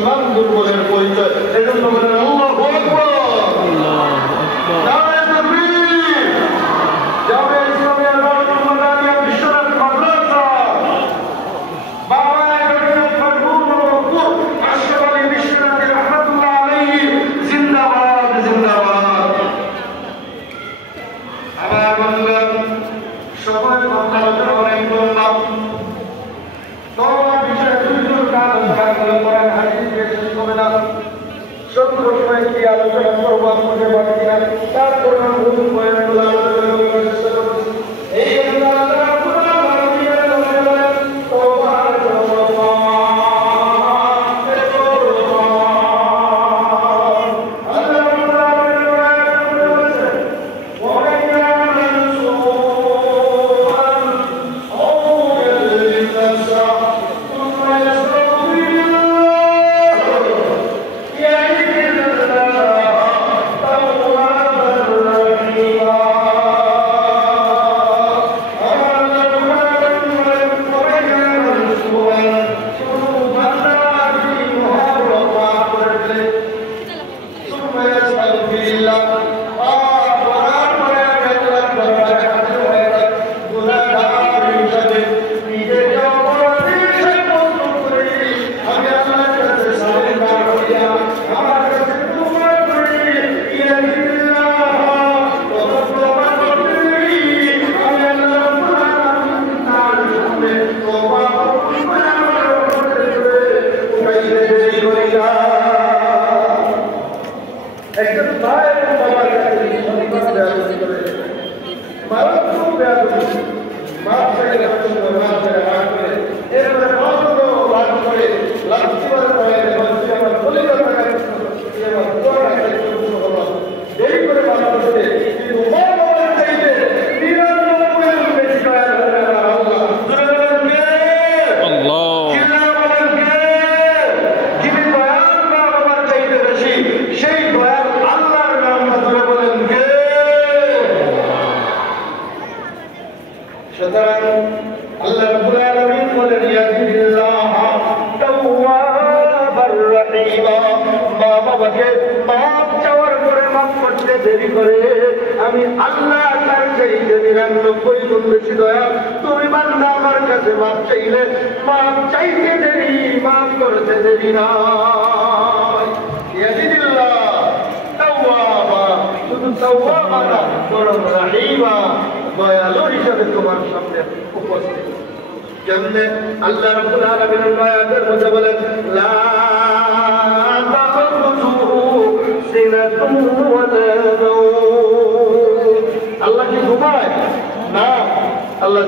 মুসলমান দুর্বলের পরিচয়। এজন্য বলেন আল্লাহু আকবার। নারায়ে তাকবীর। জামিয়া ইসলামিয়া দারুল মাদানিয়া বিশ্বনাথ মাদ্রাসা বাবা গরিব ফরহুর আশরাফ আলী বিশ্বনাথ রাহমাতুল্লাহ আলাইহি জিন্দাবাদ জিন্দাবাদ। আমার বন্ধুরা সকল কথা অনেক বললাম, তোমার বিষয়ে দুইজন কাজ করে করেন হাদিস বেশি হবে না, সত্য সময় কি আলোচনা করবো আপনাদের পারছি না, তারপরে আমি নতুন বয়ানগুলো আলোচনা করার চেষ্টা করছি। এই জন্য আল্লাহ রাব্বুল আলামিন বলেন তোবার আমি আল্লাহ তার চাইতে 99 গুণ বেশি দয়া। তুমি বান্দা আমার কাছে মাপ চাইলে মাপ চাইতে দেরি, মাপ করতে দেরি না। ইয়াজিদিল্লাহ তাওয়াবা, শুধু তাওয়াবা না বরং রাহিমা, দয়ালু হিসেবে তোমার সামনে উপস্থিত। কেমনে? আল্লাহ রাব্বুল আলামিন আয়াতের মধ্যে বলেন লা তাখুযুহু সিনাতুন ওয়ালা নাওম। আল্লাহ কি ঘুমায় না? আল্লাহ